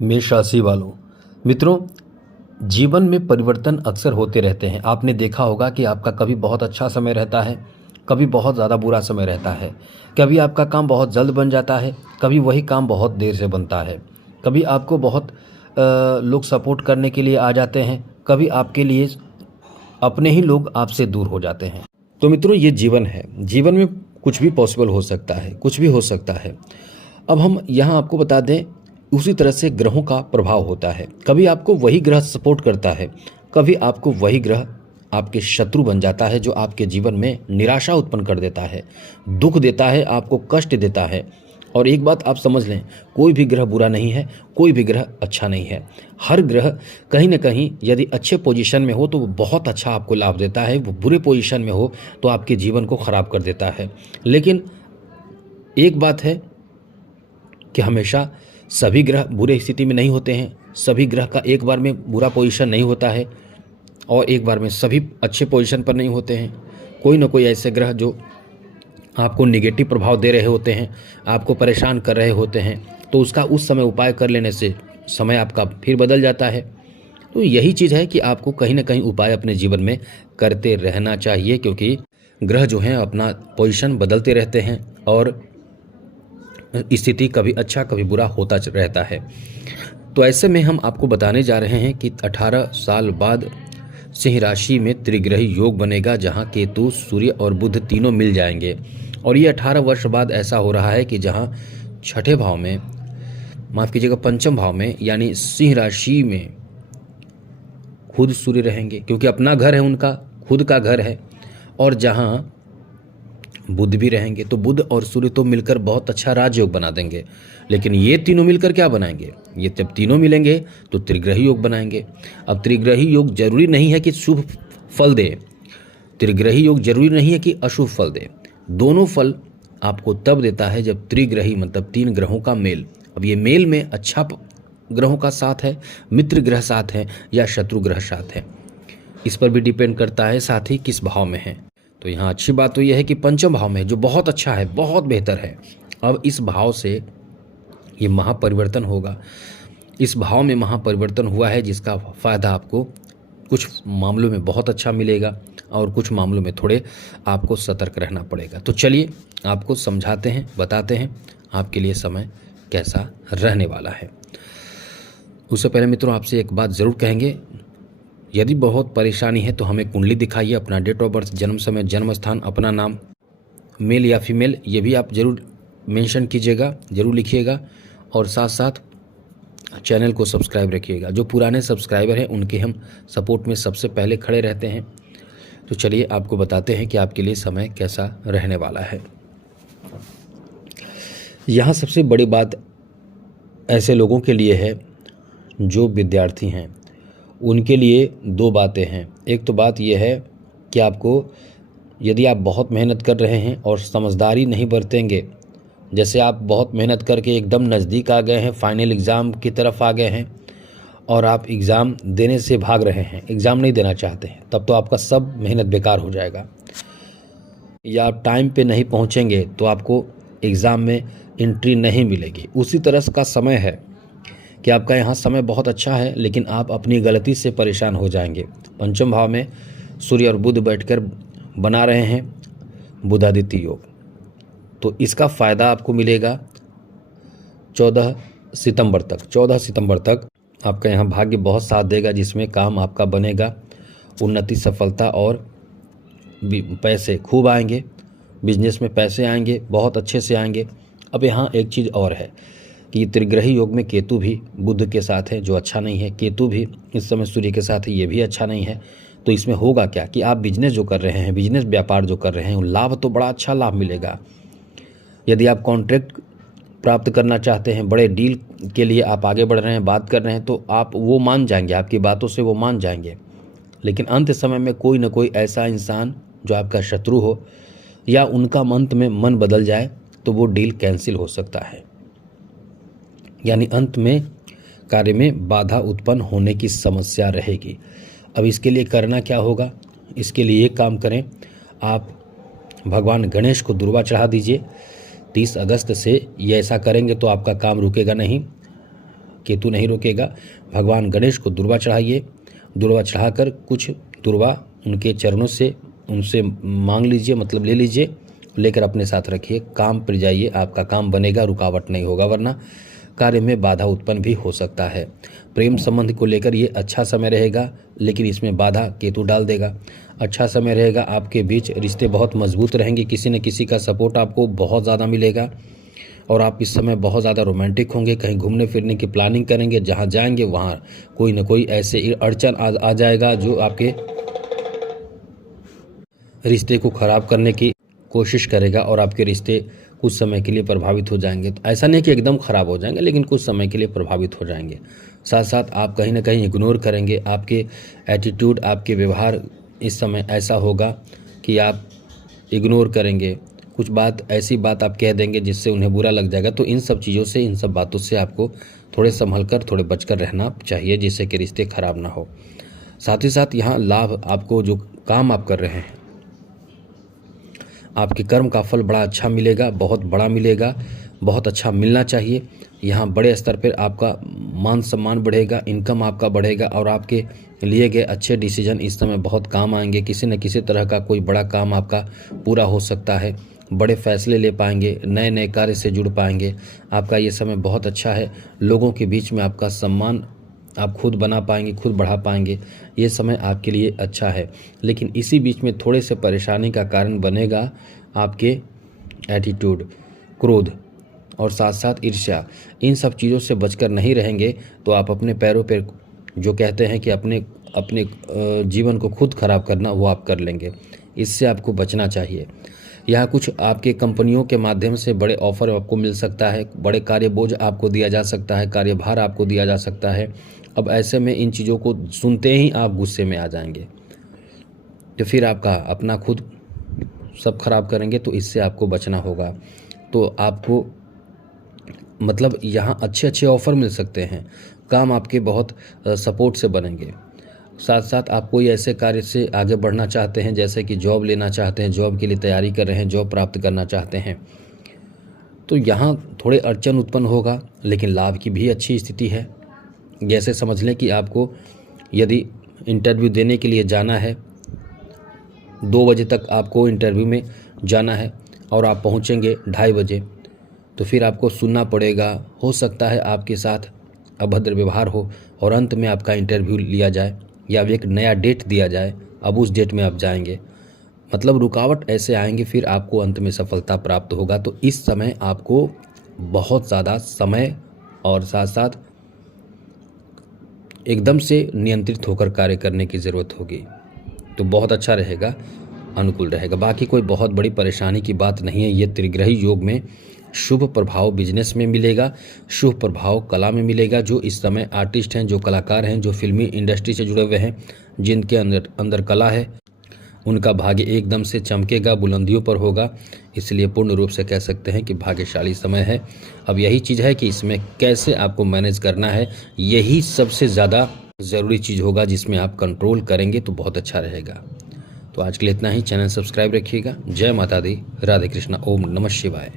मेष राशि वालों, मित्रों, जीवन में परिवर्तन अक्सर होते रहते हैं। आपने देखा होगा कि आपका कभी बहुत अच्छा समय रहता है, कभी बहुत ज़्यादा बुरा समय रहता है। कभी आपका काम बहुत जल्द बन जाता है, कभी वही काम बहुत देर से बनता है। कभी आपको बहुत लोग सपोर्ट करने के लिए आ जाते हैं, कभी आपके लिए अपने ही लोग आपसे दूर हो जाते हैं। तो मित्रों, ये जीवन है। जीवन में कुछ भी पॉसिबल हो सकता है, कुछ भी हो सकता है। अब हम यहाँ आपको बता दें, उसी तरह से ग्रहों का प्रभाव होता है। कभी आपको वही ग्रह सपोर्ट करता है, कभी आपको वही ग्रह आपके शत्रु बन जाता है, जो आपके जीवन में निराशा उत्पन्न कर देता है, दुख देता है, आपको कष्ट देता है। और एक बात आप समझ लें, कोई भी ग्रह बुरा नहीं है, कोई भी ग्रह अच्छा नहीं है। हर ग्रह कहीं ना कहीं यदि अच्छे पोजीशन में हो तो वो बहुत अच्छा आपको लाभ देता है, वो बुरे पोजीशन में हो तो आपके जीवन को खराब कर देता है। लेकिन एक बात है कि हमेशा सभी ग्रह बुरे स्थिति में नहीं होते हैं, सभी ग्रह का एक बार में बुरा पोजीशन नहीं होता है और एक बार में सभी अच्छे पोजीशन पर नहीं होते हैं। कोई ना कोई ऐसे ग्रह जो आपको नेगेटिव प्रभाव दे रहे होते हैं, आपको परेशान कर रहे होते हैं, तो उसका उस समय उपाय कर लेने से समय आपका फिर बदल जाता है। तो यही चीज़ है कि आपको कहीं ना कहीं उपाय अपने जीवन में करते रहना चाहिए, क्योंकि ग्रह जो हैं अपना पोजीशन बदलते रहते हैं और स्थिति कभी अच्छा कभी बुरा होता रहता है। तो ऐसे में हम आपको बताने जा रहे हैं कि 18 साल बाद सिंह राशि में त्रिग्रही योग बनेगा, जहां केतु, सूर्य और बुध तीनों मिल जाएंगे। और ये 18 वर्ष बाद ऐसा हो रहा है कि जहां छठे भाव में, माफ कीजिएगा पंचम भाव में, यानी सिंह राशि में खुद सूर्य रहेंगे, क्योंकि अपना घर है, उनका खुद का घर है। और जहां बुध भी रहेंगे, तो बुध और सूर्य तो मिलकर बहुत अच्छा राजयोग बना देंगे। लेकिन ये तीनों मिलकर क्या बनाएंगे? ये जब तीनों मिलेंगे तो त्रिग्रही योग बनाएंगे। अब त्रिग्रही योग जरूरी नहीं है कि शुभ फल दे, त्रिग्रही योग जरूरी नहीं है कि अशुभ फल दे। दोनों फल आपको तब देता है जब त्रिग्रही मतलब तीन ग्रहों का मेल। अब ये मेल में अच्छा ग्रहों का साथ है, मित्र ग्रह साथ है या शत्रु ग्रह साथ है, इस पर भी डिपेंड करता है, साथ ही किस भाव में है। तो यहाँ अच्छी बात तो यह है कि पंचम भाव में, जो बहुत अच्छा है, बहुत बेहतर है। अब इस भाव से ये महापरिवर्तन होगा। इस भाव में महापरिवर्तन हुआ है, जिसका फ़ायदा आपको कुछ मामलों में बहुत अच्छा मिलेगा और कुछ मामलों में थोड़े आपको सतर्क रहना पड़ेगा। तो चलिए आपको समझाते हैं, बताते हैं आपके लिए समय कैसा रहने वाला है। उससे पहले मित्रों, आपसे एक बात ज़रूर कहेंगे, यदि बहुत परेशानी है तो हमें कुंडली दिखाइए, अपना डेट ऑफ बर्थ, जन्म समय, जन्म स्थान, अपना नाम, मेल या फीमेल, ये भी आप ज़रूर मेंशन कीजिएगा, ज़रूर लिखिएगा। और साथ साथ चैनल को सब्सक्राइब रखिएगा। जो पुराने सब्सक्राइबर हैं उनके हम सपोर्ट में सबसे पहले खड़े रहते हैं। तो चलिए आपको बताते हैं कि आपके लिए समय कैसा रहने वाला है। यहाँ सबसे बड़ी बात ऐसे लोगों के लिए है जो विद्यार्थी हैं, उनके लिए दो बातें हैं। एक तो बात यह है कि आपको, यदि आप बहुत मेहनत कर रहे हैं और समझदारी नहीं बरतेंगे, जैसे आप बहुत मेहनत करके एकदम नज़दीक आ गए हैं, फाइनल एग्ज़ाम की तरफ आ गए हैं और आप एग्ज़ाम देने से भाग रहे हैं, एग्ज़ाम नहीं देना चाहते हैं, तब तो आपका सब मेहनत बेकार हो जाएगा। या आप टाइम पे नहीं पहुंचेंगे तो आपको एग्ज़ाम में एंट्री नहीं मिलेगी। उसी तरह का समय है कि आपका यहाँ समय बहुत अच्छा है, लेकिन आप अपनी गलती से परेशान हो जाएंगे। पंचम भाव में सूर्य और बुध बैठकर बना रहे हैं बुधादित्य योग, तो इसका फ़ायदा आपको मिलेगा 14 सितंबर तक। 14 सितंबर तक आपका यहाँ भाग्य बहुत साथ देगा, जिसमें काम आपका बनेगा, उन्नति, सफलता और पैसे खूब आएंगे, बिजनेस में पैसे आएंगे, बहुत अच्छे से आएंगे। अब यहाँ एक चीज़ और है कि त्रिग्रही योग में केतु भी बुध के साथ है, जो अच्छा नहीं है। केतु भी इस समय सूर्य के साथ है, ये भी अच्छा नहीं है। तो इसमें होगा क्या कि आप बिजनेस जो कर रहे हैं, बिजनेस व्यापार जो कर रहे हैं, लाभ तो बड़ा अच्छा लाभ मिलेगा। यदि आप कॉन्ट्रैक्ट प्राप्त करना चाहते हैं, बड़े डील के लिए आप आगे बढ़ रहे हैं, बात कर रहे हैं, तो आप वो मान जाएंगे, आपकी बातों से वो मान जाएंगे। लेकिन अंत समय में कोई ना कोई ऐसा इंसान जो आपका शत्रु हो या उनका अंत में मन बदल जाए तो वो डील कैंसिल हो सकता है, यानी अंत में कार्य में बाधा उत्पन्न होने की समस्या रहेगी। अब इसके लिए करना क्या होगा? इसके लिए एक काम करें, आप भगवान गणेश को दुर्वा चढ़ा दीजिए। 30 अगस्त से ये ऐसा करेंगे तो आपका काम रुकेगा नहीं। केतु नहीं रोकेगा। भगवान गणेश को दुर्वा चढ़ाइए, दुर्वा चढ़ाकर कुछ दुर्वा उनके चरणों से उनसे मांग लीजिए, मतलब ले लीजिए, लेकर अपने साथ रखिए, काम पर जाइए, आपका काम बनेगा, रुकावट नहीं होगा, वरना कार्य में बाधा उत्पन्न भी हो सकता है। प्रेम संबंध को लेकर ये अच्छा समय रहेगा, लेकिन इसमें बाधा केतु डाल देगा। अच्छा समय रहेगा, आपके बीच रिश्ते बहुत मजबूत रहेंगे, किसी न किसी का सपोर्ट आपको बहुत ज़्यादा मिलेगा और आप इस समय बहुत ज़्यादा रोमांटिक होंगे। कहीं घूमने फिरने की प्लानिंग करेंगे, जहाँ जाएंगे वहाँ कोई न कोई ऐसे अड़चन आ जाएगा जो आपके रिश्ते को ख़राब करने की कोशिश करेगा और आपके रिश्ते कुछ समय के लिए प्रभावित हो जाएंगे। तो ऐसा नहीं कि एकदम ख़राब हो जाएंगे, लेकिन कुछ समय के लिए प्रभावित हो जाएंगे। साथ साथ आप कहीं ना कहीं इग्नोर करेंगे, आपके एटीट्यूड, आपके व्यवहार इस समय ऐसा होगा कि आप इग्नोर करेंगे, कुछ बात ऐसी बात आप कह देंगे जिससे उन्हें बुरा लग जाएगा। तो इन सब चीज़ों से, इन सब बातों से आपको थोड़े संभल कर, थोड़े बचकर रहना चाहिए, जिससे कि रिश्ते खराब ना हो। साथ ही साथ यहाँ लाभ, आपको जो काम आप कर रहे हैं, आपके कर्म का फल बड़ा अच्छा मिलेगा, बहुत बड़ा मिलेगा, बहुत अच्छा मिलना चाहिए। यहाँ बड़े स्तर पर आपका मान सम्मान बढ़ेगा, इनकम आपका बढ़ेगा और आपके लिए गए अच्छे डिसीजन इस समय बहुत काम आएंगे। किसी न किसी तरह का कोई बड़ा काम आपका पूरा हो सकता है, बड़े फैसले ले पाएंगे, नए नए कार्य से जुड़ पाएंगे। आपका ये समय बहुत अच्छा है। लोगों के बीच में आपका सम्मान आप खुद बना पाएंगे, खुद बढ़ा पाएंगे। ये समय आपके लिए अच्छा है, लेकिन इसी बीच में थोड़े से परेशानी का कारण बनेगा आपके एटीट्यूड, क्रोध और साथ साथ ईर्ष्या। इन सब चीज़ों से बचकर नहीं रहेंगे तो आप अपने पैरों पर, जो कहते हैं कि अपने जीवन को खुद खराब करना, वो आप कर लेंगे। इससे आपको बचना चाहिए। यहाँ कुछ आपके कंपनियों के माध्यम से बड़े ऑफर आपको मिल सकता है, बड़े कार्य बोझ आपको दिया जा सकता है, कार्यभार आपको दिया जा सकता है। अब ऐसे में इन चीज़ों को सुनते ही आप गुस्से में आ जाएंगे, तो फिर आपका अपना खुद सब खराब करेंगे। तो इससे आपको बचना होगा। तो आपको मतलब यहाँ अच्छे अच्छे ऑफ़र मिल सकते हैं, काम आपके बहुत सपोर्ट से बनेंगे। साथ साथ आप कोई ऐसे कार्य से आगे बढ़ना चाहते हैं, जैसे कि जॉब लेना चाहते हैं, जॉब के लिए तैयारी कर रहे हैं, जॉब प्राप्त करना चाहते हैं, तो यहाँ थोड़े अड़चन उत्पन्न होगा, लेकिन लाभ की भी अच्छी स्थिति है। जैसे समझ लें कि आपको यदि इंटरव्यू देने के लिए जाना है, 2 बजे तक आपको इंटरव्यू में जाना है और आप पहुँचेंगे 2:30 बजे, तो फिर आपको सुनना पड़ेगा। हो सकता है आपके साथ अभद्र व्यवहार हो और अंत में आपका इंटरव्यू लिया जाए या एक नया डेट दिया जाए, अब उस डेट में आप जाएंगे। मतलब रुकावट ऐसे आएंगे, फिर आपको अंत में सफलता प्राप्त होगा। तो इस समय आपको बहुत ज़्यादा समय और साथ साथ एकदम से नियंत्रित होकर कार्य करने की ज़रूरत होगी। तो बहुत अच्छा रहेगा, अनुकूल रहेगा। बाकी कोई बहुत बड़ी परेशानी की बात नहीं है। ये त्रिग्रही योग में शुभ प्रभाव बिजनेस में मिलेगा, शुभ प्रभाव कला में मिलेगा। जो इस समय आर्टिस्ट हैं, जो कलाकार हैं, जो फिल्मी इंडस्ट्री से जुड़े हुए हैं, जिनके अंदर कला है, उनका भाग्य एकदम से चमकेगा, बुलंदियों पर होगा। इसलिए पूर्ण रूप से कह सकते हैं कि भाग्यशाली समय है। अब यही चीज़ है कि इसमें कैसे आपको मैनेज करना है, यही सबसे ज़्यादा ज़रूरी चीज़ होगा, जिसमें आप कंट्रोल करेंगे तो बहुत अच्छा रहेगा। तो आज के लिए इतना ही। चैनल सब्सक्राइब रखिएगा। जय माता दी, राधे कृष्णा, ओम नमः शिवाय।